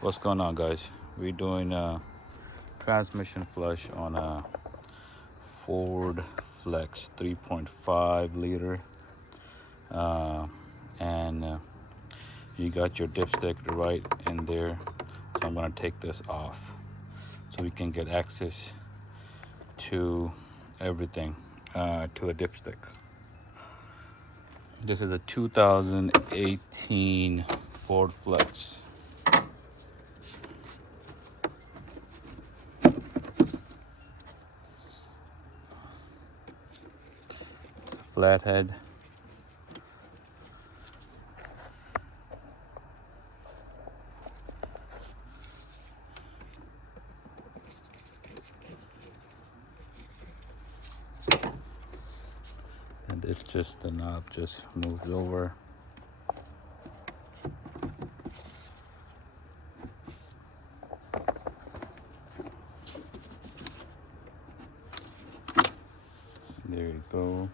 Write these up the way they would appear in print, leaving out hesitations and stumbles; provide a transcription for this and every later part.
What's going on, guys? We're doing a transmission flush on a Ford Flex 3.5 liter, uh, and you got your dipstick right in there. So I'm gonna take this off so we can get access to everything, to a dipstick. This is a 2018 Ford Flex. Flathead. And it's just the knob just moves over. There you go.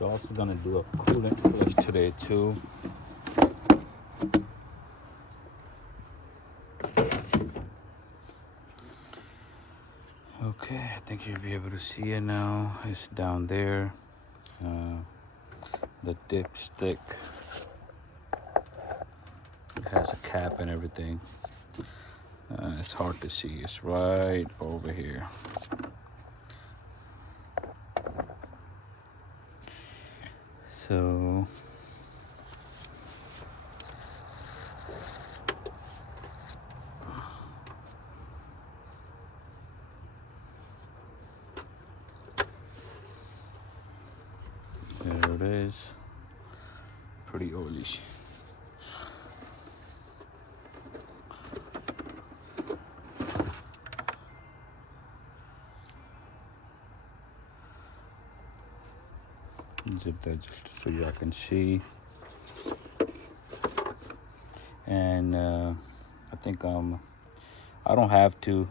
We're also gonna do a coolant flush today too. Okay, I think you'll be able to see it now. It's down there. The dipstick. It has a cap and everything. It's hard to see. It's right over here. So there it is. Pretty oily. Zip that just so y'all can see. And I think I don't have to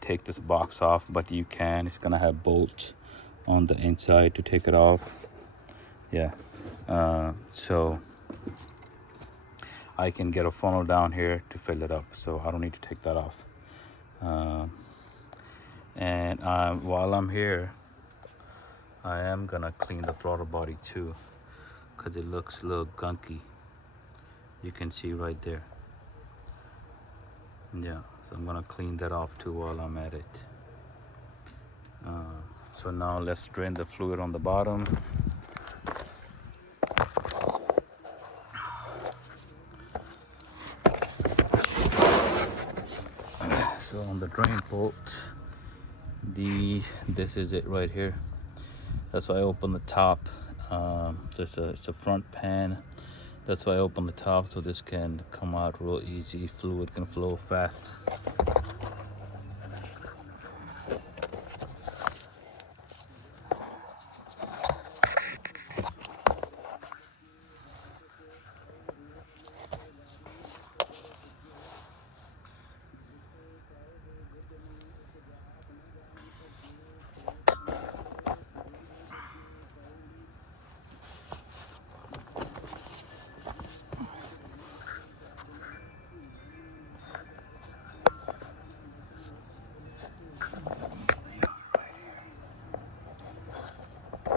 take this box off, but you can. It's gonna have bolts on the inside to take it off. Yeah. So I can get a funnel down here to fill it up, so I don't need to take that off. And while I'm here, I am gonna clean the throttle body too, because it looks a little gunky. You can see right there. Yeah, so I'm gonna clean that off too while I'm at it. So now let's drain the fluid on the bottom. So on the drain bolt, this is it right here. That's why I open the top. It's a front pan. That's why I open the top so this can come out real easy. Fluid can flow fast.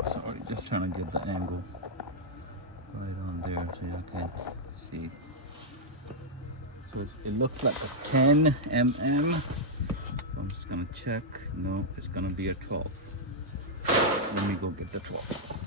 Sorry, just trying to get the angle right on there so you can see. So it looks like a 10 mm. So I'm just gonna check. No, it's gonna be a 12. Let me go get the 12.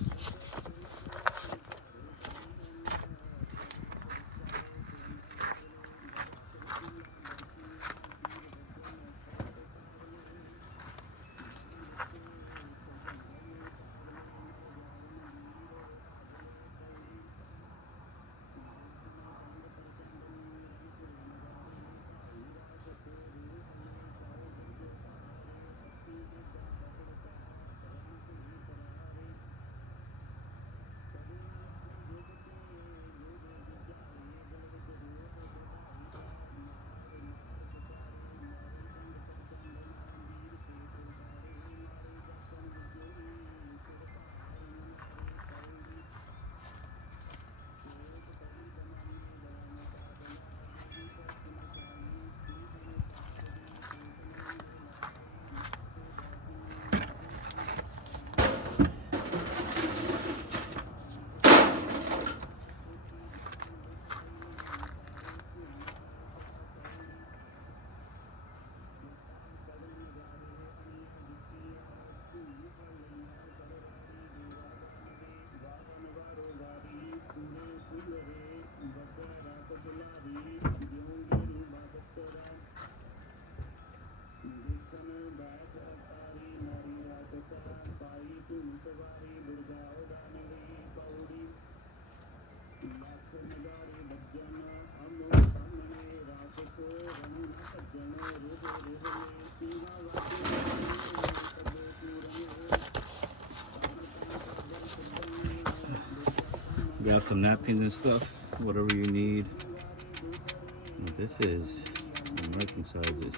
Grab some napkins and stuff, whatever you need. This is American sizes.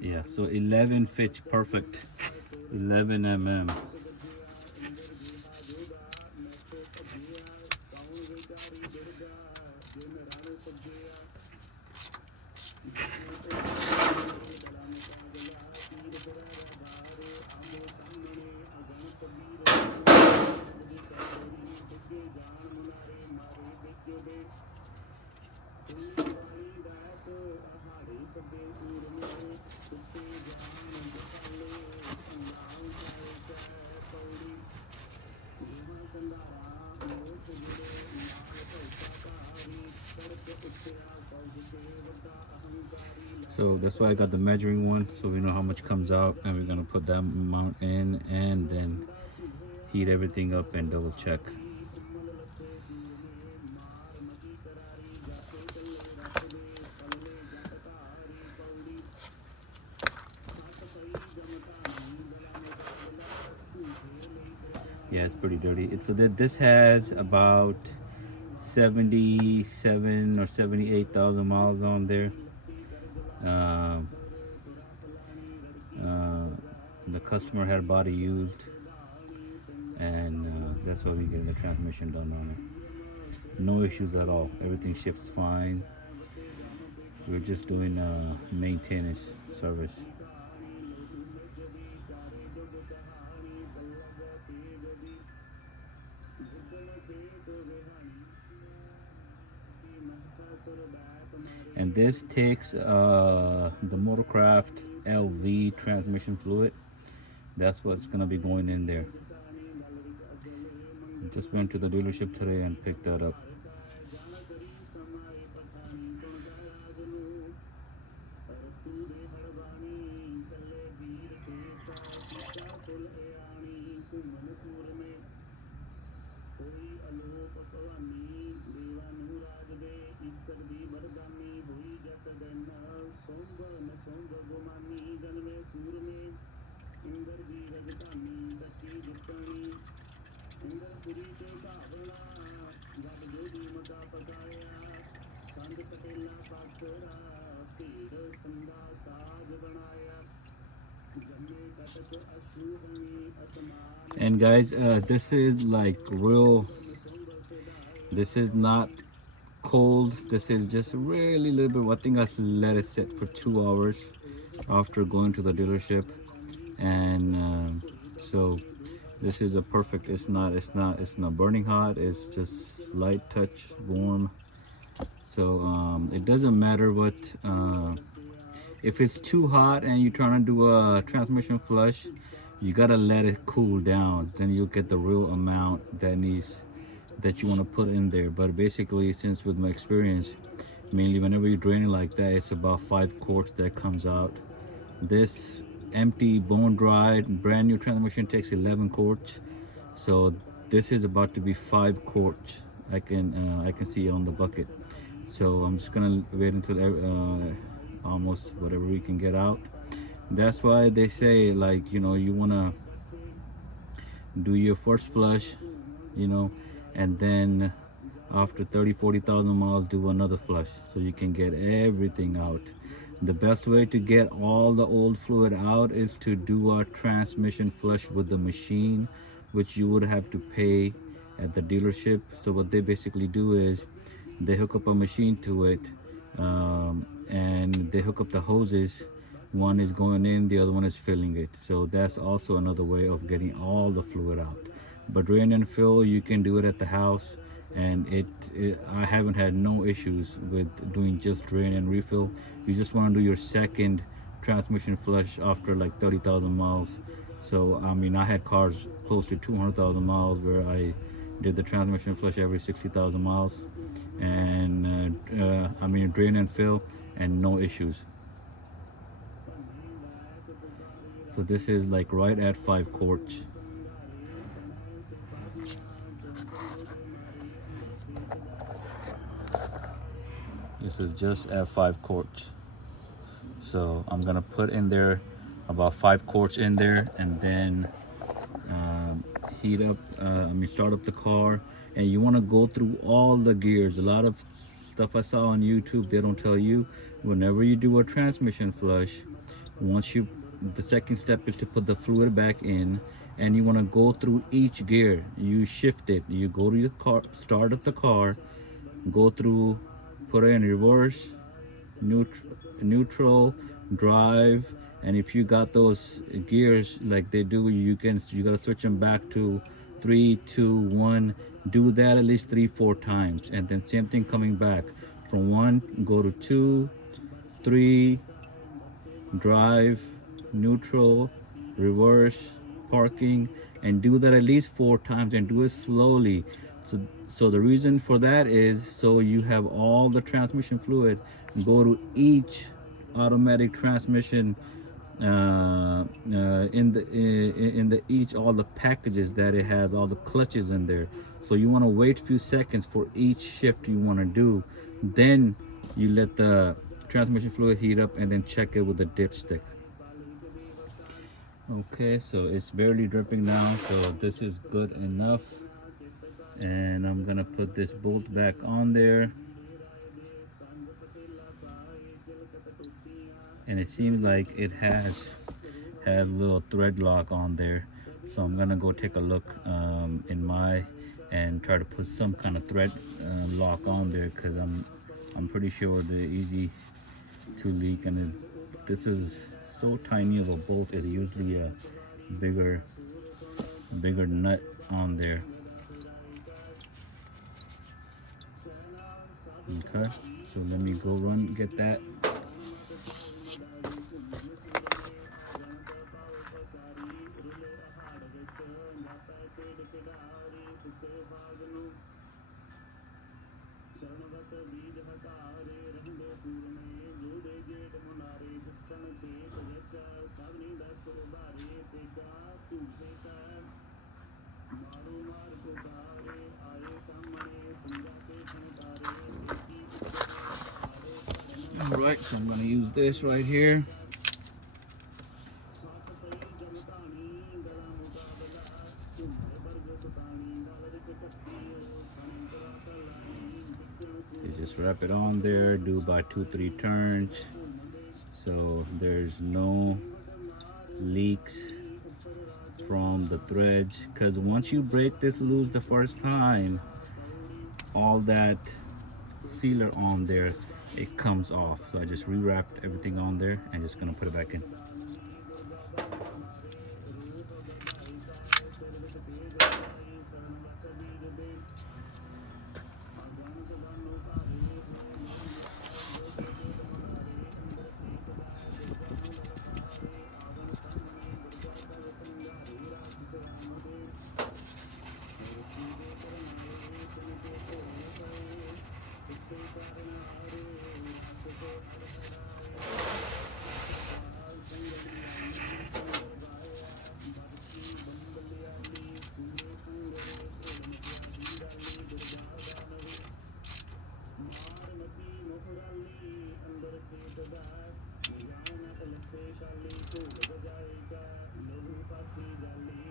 Yeah, so 11 fits perfect. 11 mm. So that's why I got the measuring one, so we know how much comes out, and we're gonna put that amount in and then heat everything up and double check. Yeah, it's pretty dirty. So that this has about 77 or 78,000 miles on there. The customer had body used, and that's why we get the transmission done on it. No issues at all. Everything shifts fine. We're just doing maintenance service. And this takes the Motorcraft LV transmission fluid. That's what's gonna be going in there. Just went to the dealership today and picked that up. And guys, this is like real, this is not cold, this is just really little bit. I think I let it sit for 2 hours after going to the dealership, and so this is a perfect, it's not burning hot, it's just light touch warm. So it doesn't matter what, if it's too hot and you're trying to do a transmission flush, you gotta let it cool down, then you'll get the real amount that you want to put in there. But basically, since with my experience, mainly whenever you're draining like that, it's about 5 quarts that comes out. This empty, bone dried, brand new transmission takes 11 quarts, so this is about to be 5 quarts. I can see it on the bucket. So I'm just gonna wait until almost whatever we can get out. That's why they say, like, you know, you wanna do your first flush, you know, and then after 30-40,000 miles do another flush so you can get everything out. The best way to get all the old fluid out is to do a transmission flush with the machine, which you would have to pay at the dealership. So what they basically do is they hook up a machine to it, and they hook up the hoses. One is going in, the other one is filling it. So that's also another way of getting all the fluid out. But drain and fill, you can do it at the house, and I haven't had no issues with doing just drain and refill. You just want to do your second transmission flush after like 30,000 miles. So I mean, I had cars close to 200,000 miles where I did the transmission flush every 60,000 miles, and I mean, drain and fill and no issues. So this is like right at 5 quarts. This is just at 5 quarts. So I'm gonna put in there about 5 quarts in there, and then heat up, start up the car. And you want to go through all the gears. A lot of stuff I saw on YouTube, they don't tell you, whenever you do a transmission flush, the second step is to put the fluid back in, and you want to go through each gear. You shift it, you go to the car, start up the car, go through, put it in reverse, neutral, drive. And if you got those gears like they do, you gotta switch them back to 3, 2, 1. Do that at least 3-4 times, and then same thing coming back from 1, go to 2, 3, drive, neutral, reverse, parking, and do that at least 4 times, and do it slowly. So the reason for that is so you have all the transmission fluid go to each automatic transmission in the each all the packages that it has, all the clutches in there. So you want to wait a few seconds for each shift you want to do, then you let the transmission fluid heat up, and then check it with a dipstick. Okay, so it's barely dripping now, so this is good enough. And I'm gonna put this bolt back on there, and it seems like it has a little thread lock on there. So I'm gonna go take a look and try to put some kind of thread lock on there, because I'm pretty sure they're easy to leak. And this is so tiny of a bolt, it's usually a bigger nut on there. Okay, so let me go get that. All right, so I'm going to use this right here. You just wrap it on there, do about 2-3 turns, so there's no leaks from the threads. Because once you break this loose the first time, all that sealer on there, it comes off. So I just rewrapped everything on there and just gonna put it back in.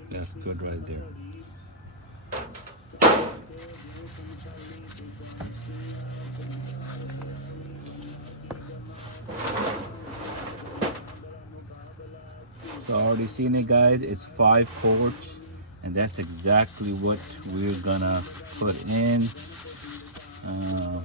That's good right there. So I already seen it, guys. It's 5 quarts, and that's exactly what we're gonna put in. Uh,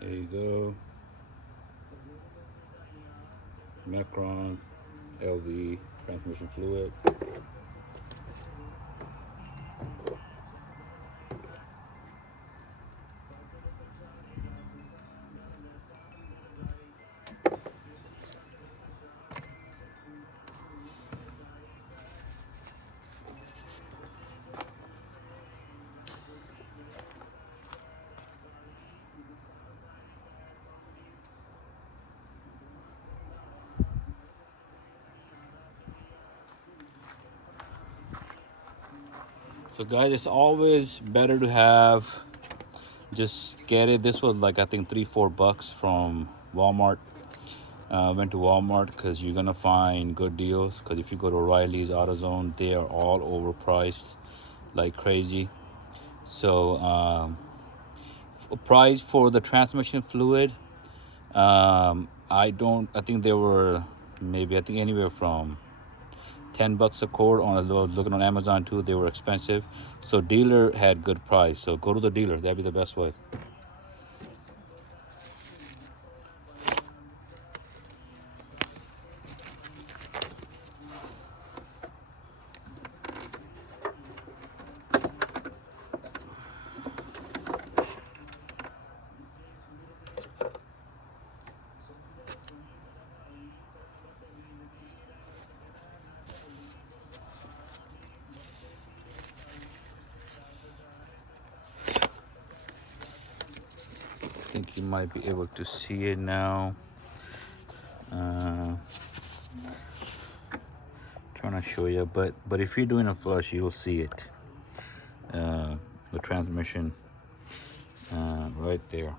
there you go. Macron LV transmission fluid. So guys, it's always better to have, just get it. This was like, I think $3-4 from Walmart. Went to Walmart because you're gonna find good deals, because if you go to O'Reilly's, AutoZone, they are all overpriced like crazy. So price for the transmission fluid, I think they were maybe, I think anywhere from $10 a quart. I was looking on Amazon too, they were expensive. So dealer had good price, so go to the dealer. That'd be the best way. I think you might be able to see it now. Trying to show you, but if you're doing a flush, you'll see it. The transmission right there.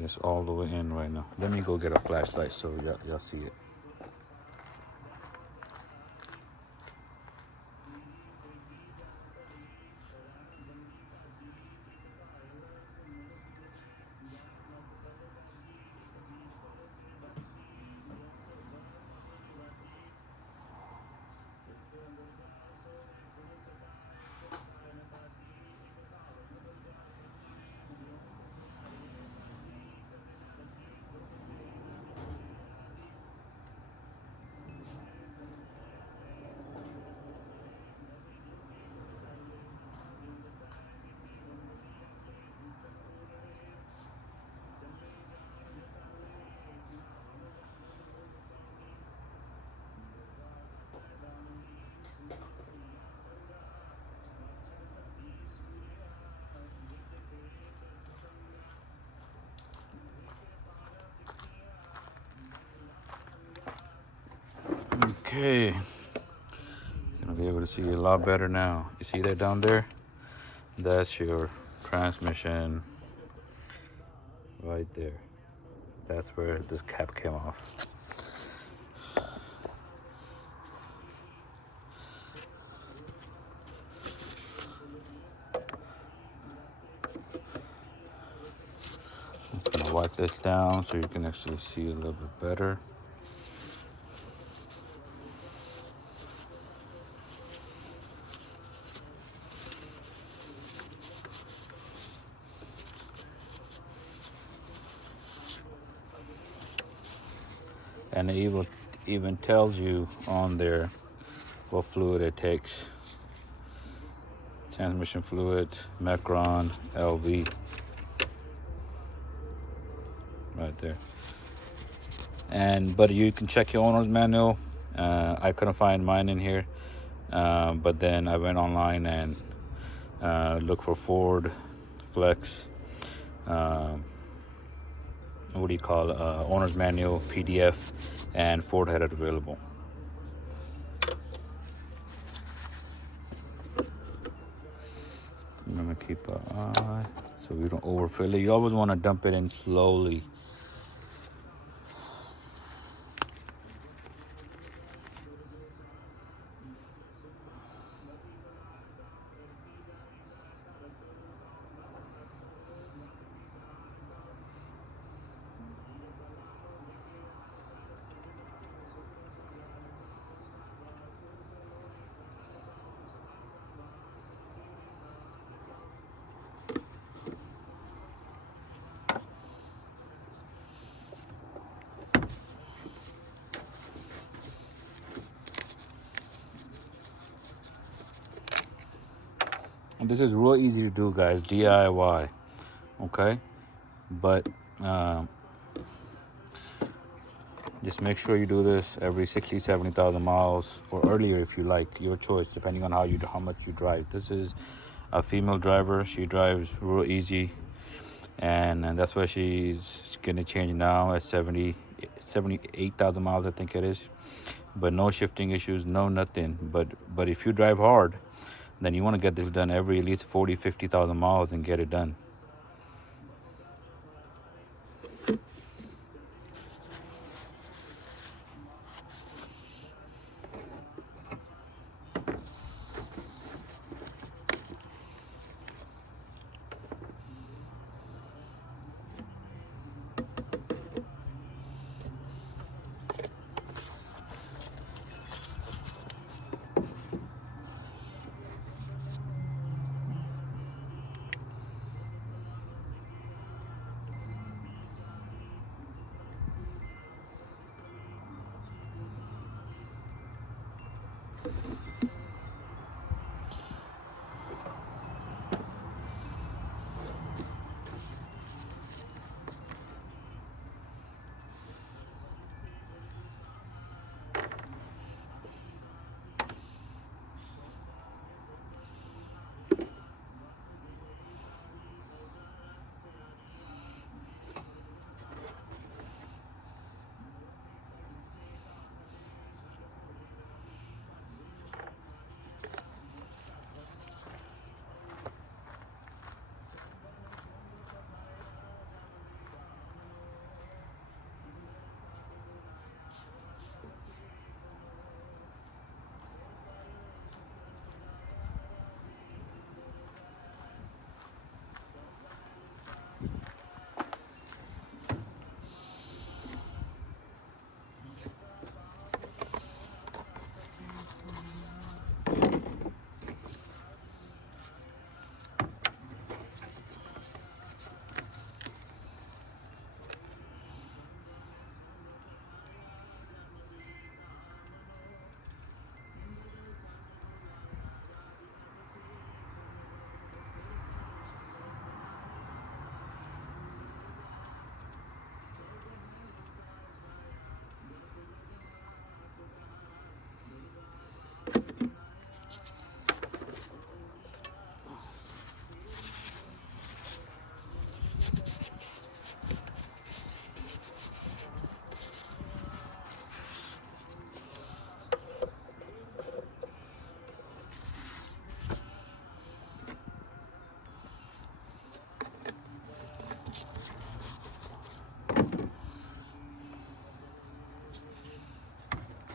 It's all the way in right now. Let me go get a flashlight so y'all see it. Okay, gonna be able to see a lot better now. You see that down there? That's your transmission right there. That's where this cap came off. I'm just gonna wipe this down so you can actually see a little bit better. and it even tells you on there what fluid it takes. Transmission fluid, Mecron, LV, right there. But you can check your owner's manual. I couldn't find mine in here, but then I went online and looked for Ford Flex. What do you call owner's manual PDF, and Ford had it available. I'm gonna keep an eye so we don't overfill it. You always want to dump it in slowly. And this is real easy to do, guys. DIY, okay? But just make sure you do this every 60, 70,000 miles or earlier if you like. Your choice, depending on how much you drive. This is a female driver. She drives real easy, and that's why she's gonna change now at 78,000 miles, I think it is. But no shifting issues, no nothing. But if you drive hard, then you want to get this done every at least 40, 50,000 miles and get it done.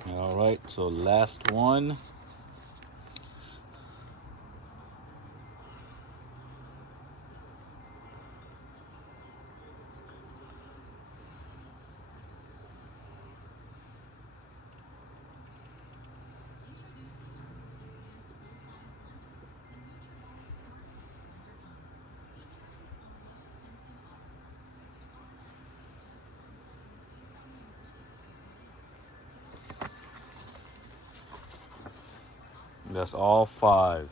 All right, so last one. That's all 5.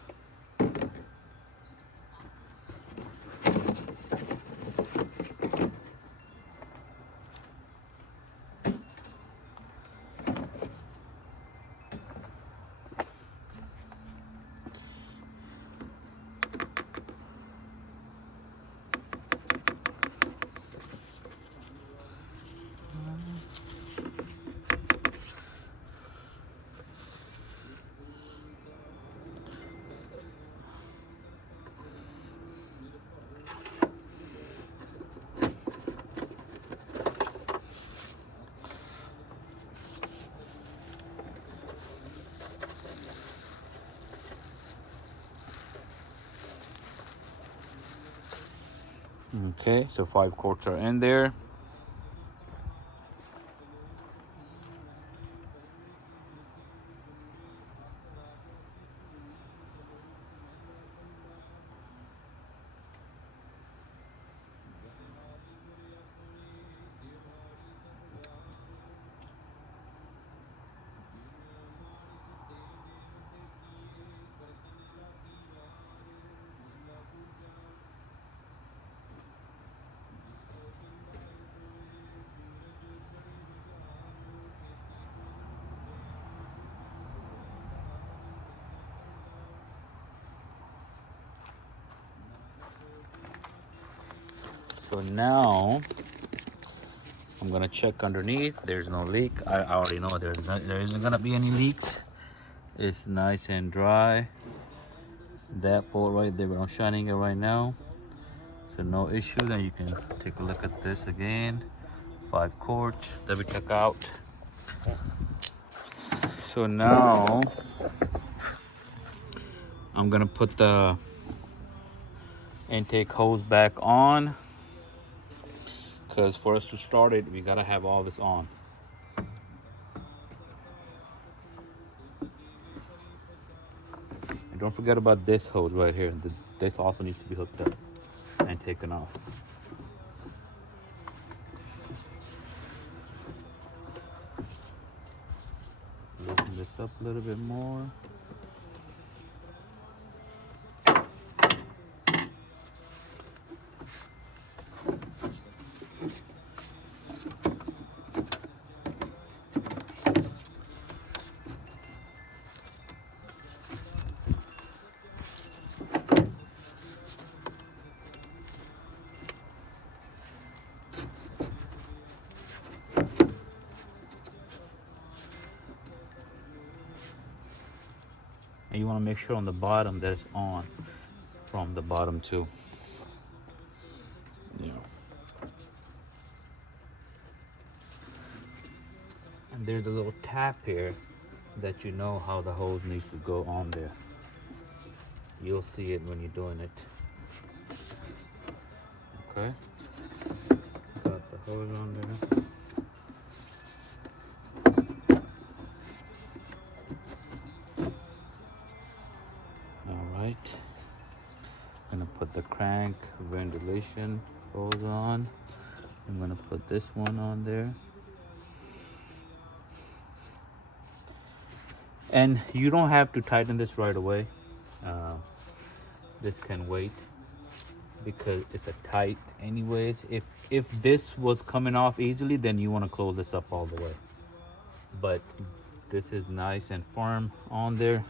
Okay, so 5 quarts are in there. So now I'm gonna check underneath. There's no leak. I already know there isn't gonna be any leaks. It's nice and dry. That bolt right there, but I'm shining it right now, so no issue. Then you can take a look at this again. 5 quarts that we took out. So now I'm gonna put the intake hose back on, because for us to start it, we gotta have all this on. And don't forget about this hose right here. This also needs to be hooked up and taken off. Loosen this up a little bit more. And you want to make sure on the bottom that it's on from the bottom too. Yeah. And there's a little tap here that you know how the hose needs to go on there. You'll see it when you're doing it. Okay. Got the hose on there. Alright. I'm gonna put the crank ventilation hose on. I'm gonna put this one on there. And you don't have to tighten this right away. This can wait because it's a tight anyways. If this was coming off easily, then you want to close this up all the way. But this is nice and firm on there.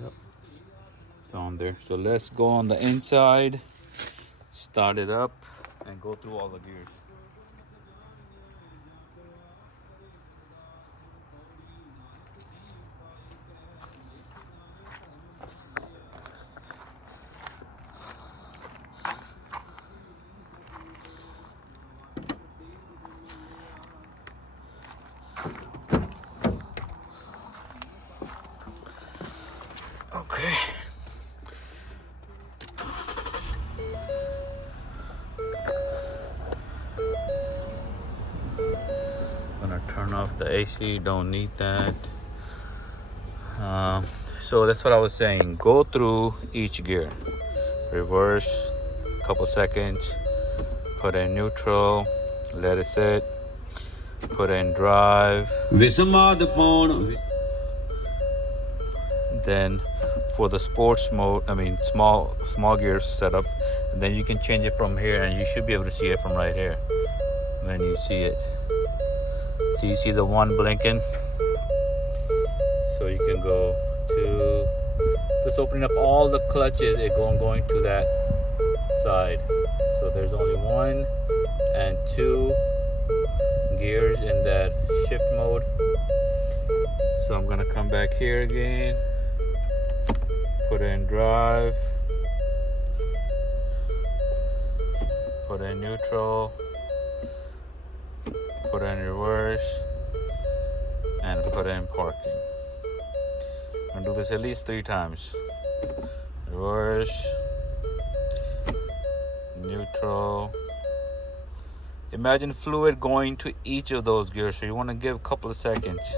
Yep. It's on there. So let's go on the inside, start it up, and go through all the gears. Okay. Gonna turn off the AC, don't need that. So that's what I was saying. Go through each gear. Reverse, couple seconds. put in neutral, let it sit, put in drive. Then for the sports mode, I mean small gear setup, and then you can change it from here, and you should be able to see it from right here when you see it. So you see the one blinking, so you can go to, just opening up all the clutches, it going to that side. So there's only 1 and 2 gears in that shift mode. So I'm gonna come back here again, put in drive, put in neutral, put in reverse, and put in parking. I'm gonna do this at least 3 times. Reverse, neutral. Imagine fluid going to each of those gears, so you want to give a couple of seconds.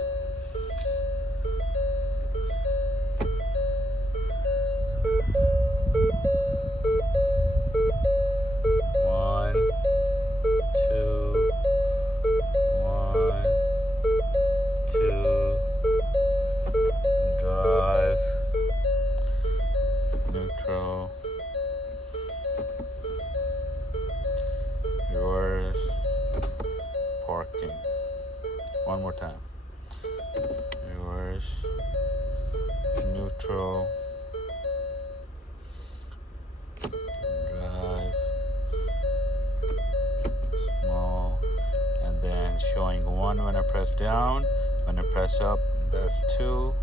Reverse, parking. One more time. Reverse, neutral, drive, small, and then showing 1 when I press down. When I press up, that's 2.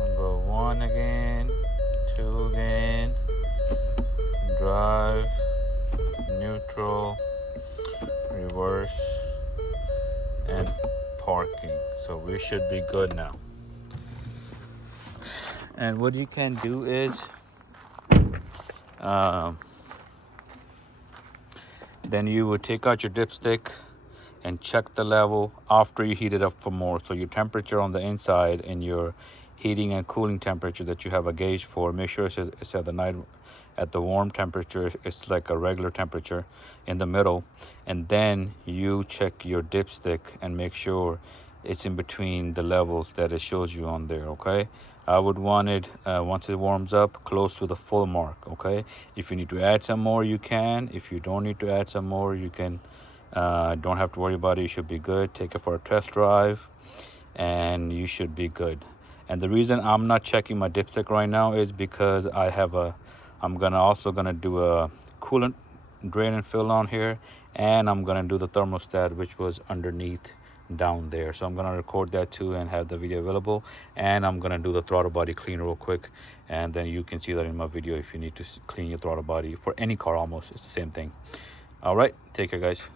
I'll go 1 again, 2 again, drive, neutral, reverse, and parking. So we should be good now. And what you can do is then you would take out your dipstick and check the level after you heat it up for more. So your temperature on the inside and your heating and cooling temperature that you have a gauge for, make sure it's at the night at the warm temperature. It's like a regular temperature in the middle, and then you check your dipstick and make sure it's in between the levels that it shows you on there. Okay, I would want it once it warms up close to the full mark. Okay, if you need to add some more, you can. If you don't need to add some more, you can. Don't have to worry about it. You should be good. Take it for a test drive and you should be good. And the reason I'm not checking my dipstick right now is because I'm also gonna do a coolant drain and fill on here, and I'm gonna do the thermostat, which was underneath down there. So I'm gonna record that too and have the video available, and I'm gonna do the throttle body clean real quick, and then you can see that in my video if you need to clean your throttle body for any car. Almost it's the same thing. All right, take care guys.